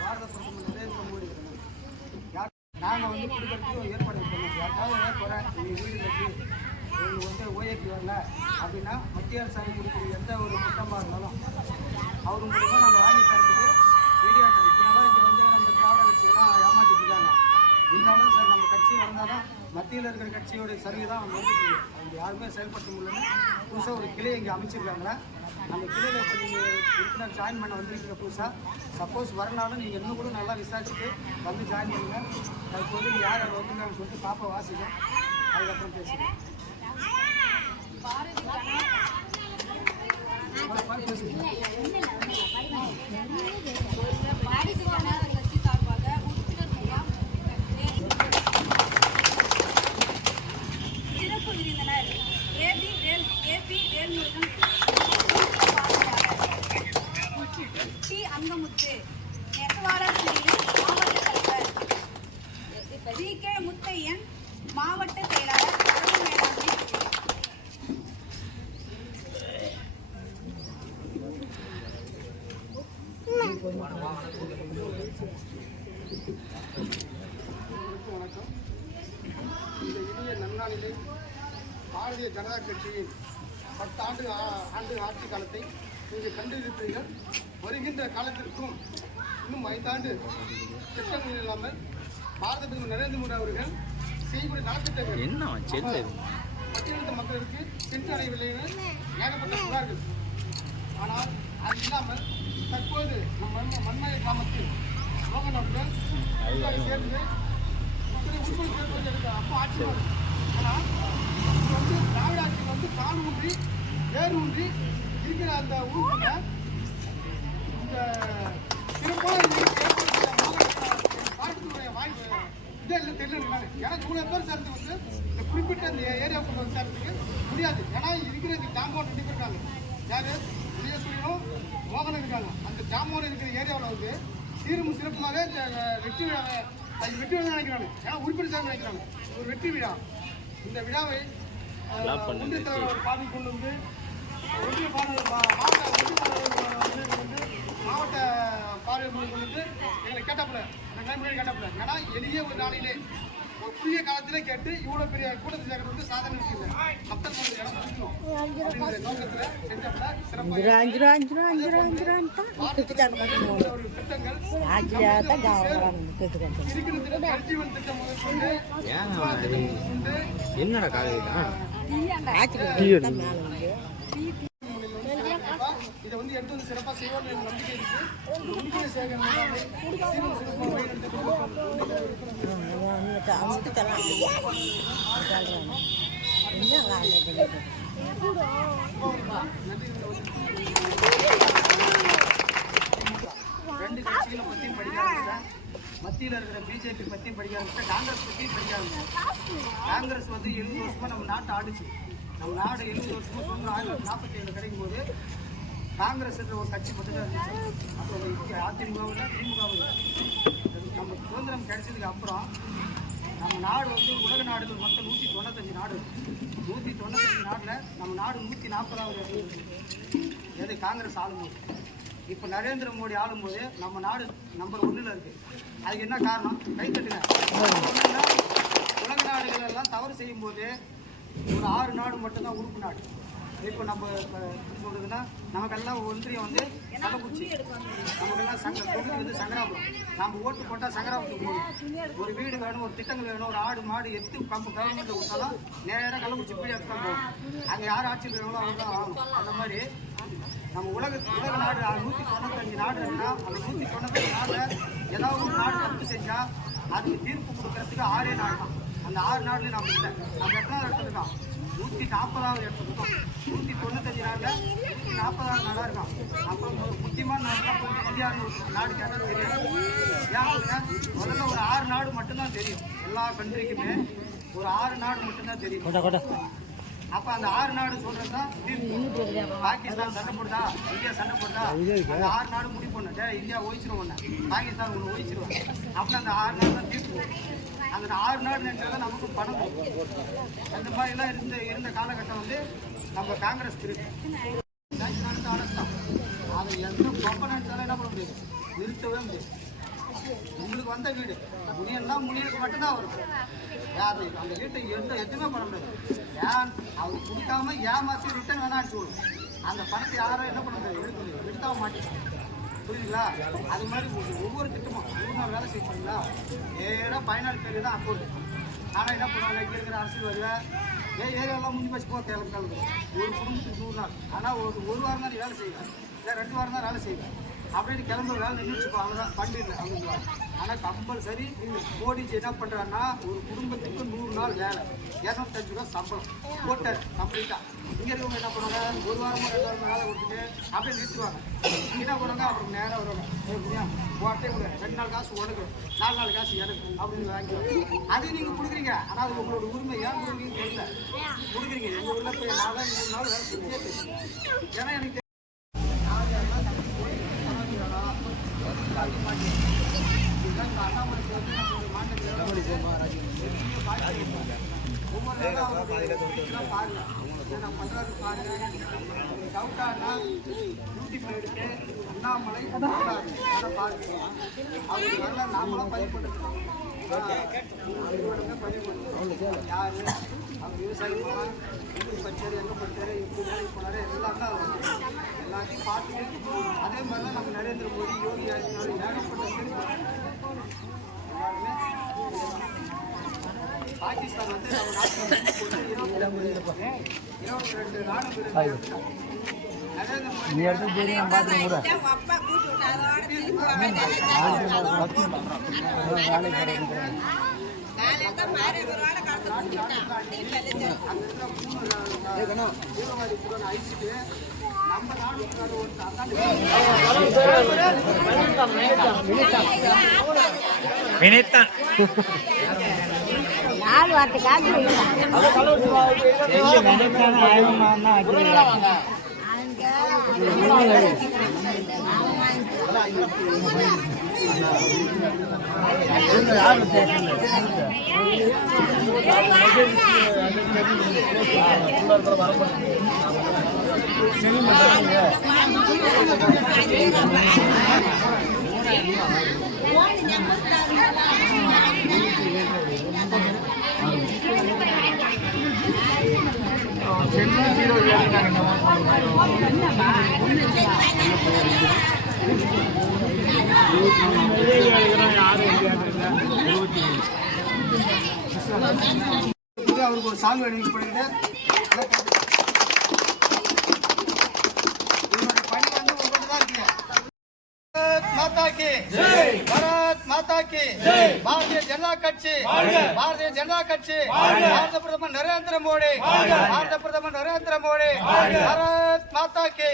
பாரத பிரதமர் நரேந்திர மோடி நாங்கள் வந்து கொடுக்கறதுக்கு ஏற்பாடு பண்ணோம். யாருக்காவது ஏற்படுறேன் நீங்கள் வீடு கட்டி உங்களுக்கு வந்து ஓஏபி வரல அப்படின்னா மத்திய அரசாங்கம் கொடுக்குற எந்த ஒரு திட்டமாக இருந்தாலும் அவர் மூலமாக நாங்கள் வாங்கி தரத்துக்கு ரெடியாக இருக்கோம். இதனால இங்கே வந்து நம்ம திராவிட கட்சியெல்லாம் ஏமாற்றிட்டு இருக்காங்க. இருந்தாலும் சார் நம்ம கட்சி வந்தால் தான் மத்தியில் இருக்கிற கட்சியோடைய சரிவு தான் அவங்க வந்து அவங்க யாருமே செயல்படுத்த முடியலன்னு புதுசாக ஒரு கிளை இங்கே அமைச்சிருக்காங்களே. அந்த கிளையில் இப்போ நீங்கள் உறுப்பினர் ஜாயின் பண்ண வந்துருக்கீங்க புதுசாக. சப்போஸ் வரனாலும் நீங்கள் இன்னும் கூட நல்லா விசாரிச்சுட்டு வந்து ஜாயின் பண்ணுங்கள். தற்போது யார் யார் வந்துருக்காங்கன்னு சொல்லிட்டு பாப்பா வாசிங்க, அதுக்கப்புறம் பேசுகிறேன். சிறப்பு விருந்தினர் அங்கமுத்து, நெசவாளர் பிரிவு மாவட்ட தலைவர் ஜி.கே. முத்தையன், மாவட்ட செயலாளர் உணவு மேலாண்மை. வணக்கம். இந்த இனிய நன்னாளிலே பாரதிய ஜனதா கட்சியின் 10 ஆண்டு ஆட்சி காலத்தை நீங்கள் கண்டிருப்பீர்கள். வருகின்ற காலத்திற்கும் இன்னும் 5 ஆண்டு திட்டங்கள் இல்லாமல் பாரத பிரதமர் நரேந்திர மோடி அவர்கள் செய்யக்கூடிய நலத்திட்டங்கள் பட்டியலிட்ட மக்களுக்கு சென்று அடையவில்லை ஏகப்பட்ட புகார்கள். ஆனால் அது இல்லாமல் தற்போது நம்ம மண்மலை கிராமத்தில் லோகன் அவர்கள் சேர்ந்து உட்பொழி சேர்ப்பதற்கு அப்போ ஆட்சி வரும். ஆனால் இது வந்து திராவிட ஆட்சியில் வந்து கால் ஊன்றி வேறு ஊன்றி இருக்கிற அந்த ஊருக்குள்ள இந்த சிறப்பான வாழ்க்கையுடைய வாய்ப்பு இதே இல்லை தெரியல. எனக்கு இவ்வளோ பேர் சேர்ந்து வந்து இந்த குறிப்பிட்ட இந்த ஏரியாவுக்குள்ள வந்து சேர்த்துக்கு முடியாது. ஏன்னா இருக்கிற இந்த காம்பவுண்ட் ரெண்டு பேர் இருக்காங்க. யார் உதயசூரியனும் மோகனும் இருக்காங்க. அந்த ஜாமோன் இருக்கிற ஏரியாவில் வந்து சீரும் சிறப்புமாக இந்த வெற்றி விழாவை அது வெற்றி விழா நினைக்கிறாங்க. ஏன்னா உறுப்பினர் சார் நினைக்கிறாங்க ஒரு வெற்றி விழா. இந்த விழாவை ஒன்றிய தலைவர் பாதி கொண்டு வந்து ஒன்றிய மாவட்ட பார்வை கொண்டு வந்து எங்களை கேட்டாப்புல கேட்டாப்புல. ஏன்னா எளிய ஒரு நாளிலே ஒரு குறுகிய காலத்திலே கேட்டு இவ்வளோ பெரிய கூட்டத்தை சேர்க்கறது வந்து சாதாரண விஷயம் இல்லை. மக்கள் வந்து இடம் பிடிக்கணும் அப்படிங்கிற நோக்கத்தில் செஞ்சப்பட சிறப்பாக திட்டங்கள் இருக்கிற ஜல்ஜீவன் திட்டம் முதற்கொண்டு என்னடா காலையில இதை வந்து எடுத்து வந்து சிறப்பாக செய்வாங்க நம்பிக்கை இருக்கு. உறுப்பினர் ரெண்டு கட்சிகளை பற்றியும் படிக்க ஆரம்பிச்சேன். மத்தியில் இருக்கிற பிஜேபி பற்றியும் படிக்க ஆரம்பிச்சேன். காங்கிரஸ் பற்றியும் படிக்க ஆரம்பிச்சேன். காங்கிரஸ் வந்து 70 வருஷமாக நம்ம நாட்டை ஆடிச்சு. நம்ம நாடு 70 வருஷமாக சுதந்திரம் 1947 கிடைக்கும் போது காங்கிரஸ் என்ற ஒரு கட்சி மட்டும் தான் இருந்துச்சு. அப்புறம் அதிமுகவும் இல்லை, திமுகவும் இல்லை. நம்ம சுதந்திரம் கிடைச்சதுக்கு அப்புறம் நம்ம நாடு வந்து உலக நாடுகள் மொத்தம் 195 நாடு. 195 நாட்டில் நம்ம நாடு 140வது இடத்துல. எது காங்கிரஸ் ஆளும்போது. இப்போ நரேந்திர மோடி ஆளும்போது நம்ம நாடு நம்பர் 1ல் இருக்குது. அதுக்கு என்ன காரணம்? கைத்தட்டுங்க. உலக நாடுகள் எல்லாம் தவறு செய்யும்போது ஒரு 6 நாடு மட்டும்தான் உறுப்பு நாடு. இப்போ நம்ம சொல்றதுன்னா நமக்கெல்லாம் ஒன்றியம் வந்து கள்ளக்குறிச்சி, நமக்கெல்லாம் தொகுதி வந்து சங்கராபுரம். நம்ம ஓட்டு போட்டால் சங்கராபுரத்துக்கு போகணும். ஒரு வீடு வேணும், ஒரு திட்டங்கள் வேணும், ஒரு ஆடு மாடு எத்து கவர்மெண்ட்டில் கொடுத்தாலும் நேராக கள்ளக்குறிச்சி பீடியாக்கு தான் போகும். அங்கே யார் ஆட்சியில் இருக்காங்களோ அவங்க தான் ஆகணும். அந்த மாதிரி நம்ம உலக நாடு 195 நாடு இருக்குன்னா அந்த 195 நாட்டில் ஏதாவது ஒரு நாடு தப்பு செஞ்சால் அதுக்கு தீர்ப்பு கொடுக்கறதுக்கு 6 நாடு தான். அந்த 6 நாடுலேயும் நம்ம இல்லை. நம்ம எத்தனாவது இடத்துல இருக்கோம்? 140வது இடத்துல இருக்கோம். 195 நாட்டில் 140வது நாடாக இருக்கும். அப்போ முக்கியமான நாடு இந்தியா நாடு கேட்டால் தெரியாது. ஏன் முதல்ல ஒரு 6 நாடு மட்டும்தான் தெரியும். எல்லா கண்ட்ரிக்குமே ஒரு 6 நாடு மட்டும்தான் தெரியும். அப்போ அந்த 6 நாடு சொல்கிறது தான் தீர்ப்பு. பாகிஸ்தான் சண்டை போடுதா, இந்தியா சண்டை போடுதா, அந்த 6 நாடு முடிவு பண்ண இந்தியா ஒழிச்சிடும் ஒன்று, பாகிஸ்தான் ஒன்று ஒழிச்சிடுவாங்க. அப்புறம் அந்த 6 நாடு தான் தீர்ப்பு. அந்த 6 நாடு நினைச்சாதான் நமக்கு பணம். அந்த மாதிரிலாம் இருந்த காலகட்டம் வந்து நம்ம காங்கிரஸ் இருக்கு. அடஸ்தான் அதை எந்த பப்ப நினைச்சாலும் என்ன பண்ண முடியாது. நிறுத்தவே முடியாது. உங்களுக்கு வந்த வீடு முனியன்னா முனியனுக்கு மட்டும்தான் வரும். யாரு அந்த வீட்டை எதுவுமே பண்ண முடியாது. ஏன் அவர் கொடுக்காம ஏமாற்றி ரிட்டர்ன் வேணா அடிச்சு விடும். அந்த பணத்தை யாரும் என்ன பண்ண முடியாது, எடுத்தாவ மாட்டேங்க. புரியுதுங்களா? அது மாதிரி ஒவ்வொரு திட்டமும் 100 நாள் வேலை செய்யணுங்களா, நேராக பயனாளி பேர் தான் அக்கௌண்ட். ஆனால் என்ன பண்ணுவாங்க, இங்கே இருக்கிற அரசியல்வாதியில் ஏரியாவெல்லாம் முந்தி வச்சு போக கிளம்பு ஒரு குடும்பத்துக்கு 100 நாள். ஆனால் ஒரு வாரம் தான் நீ வேலை செய்வேன், இல்லை 2 வாரம் தான் வேலை செய்வேன் அப்படின்னு கிளம்புற வேலை நின்றுச்சுப்பா. அவ்வளோதான் பண்ணிடல அப்படின்னு. ஆனால் கம்பல்சரி மோடிஜி என்ன பண்ணுறாருன்னா, ஒரு குடும்பத்துக்கு 100 நாள் வேலை, 205 ரூபா சம்பளம் போட்டார் கம்ப்ளீட்டாக. இங்கே இருக்கவங்க என்ன பண்ணுவாங்க, 1 வாரமோ 2 வாரமோ வேலை கொடுத்துட்டு அப்படியே நிறுத்துவாங்க. என்ன பண்ணுவாங்க, அப்புறம் நேராக வருவாங்க, போட்டே கொடுங்க, 2 நாள் காசு உனக்கு, 4 நாள் காசு எனக்கு அப்படின்னு வாங்கிக்குவாங்க. அதையும் நீங்கள் கொடுக்குறீங்க. ஆனால் அது உங்களோட உரிமை, ஏன் கொடுக்குறீங்கன்னு தெரியல, கொடுக்குறீங்க. எங்கள் ஊரில் போய் 4 நாள் 3 நாள் வேலை செஞ்சே தெரியும். ஏன்னா எனக்கு அண்ணாமலை நாமளாம் பதிவு பண்ணுறோம். யாரு அவங்க விவசாயம் போனால் எப்படி படிச்சாரு, எங்கே படிச்சாரு, எப்படி வேலைக்கு போனாரு, எல்லாம் தான் எல்லாத்தையும் பார்த்துட்டு அதே மாதிரி தான் நம்ம நரேந்திர மோடி, யோகி ஆதித்யநாத் ஏகப்பட்ட பேர் எல்லாருமே பாகிஸ்தான் வந்து நம்ம நாட்டில் 22 ராணுவ நரேந்திர அழிச்சுட்டு நம்ம நாடு வினிதா நாலு வார்த்தை காசு அவருக்கு ஒரு சால்வ் அணிவிக்க பண்ணிட்டு இவருடைய பணி வந்து உங்கள்கிட்ட தான் இருக்கு. மாதா கி பாரத் மாதா கி பாரதிய ஜனதா கட்சி, பாரதிய ஜனதா கட்சி, பாரத பிரதமர் நரேந்திர மோடி, பாரத பிரதமர் நரேந்திர மோடி, பாரத் மாதா கி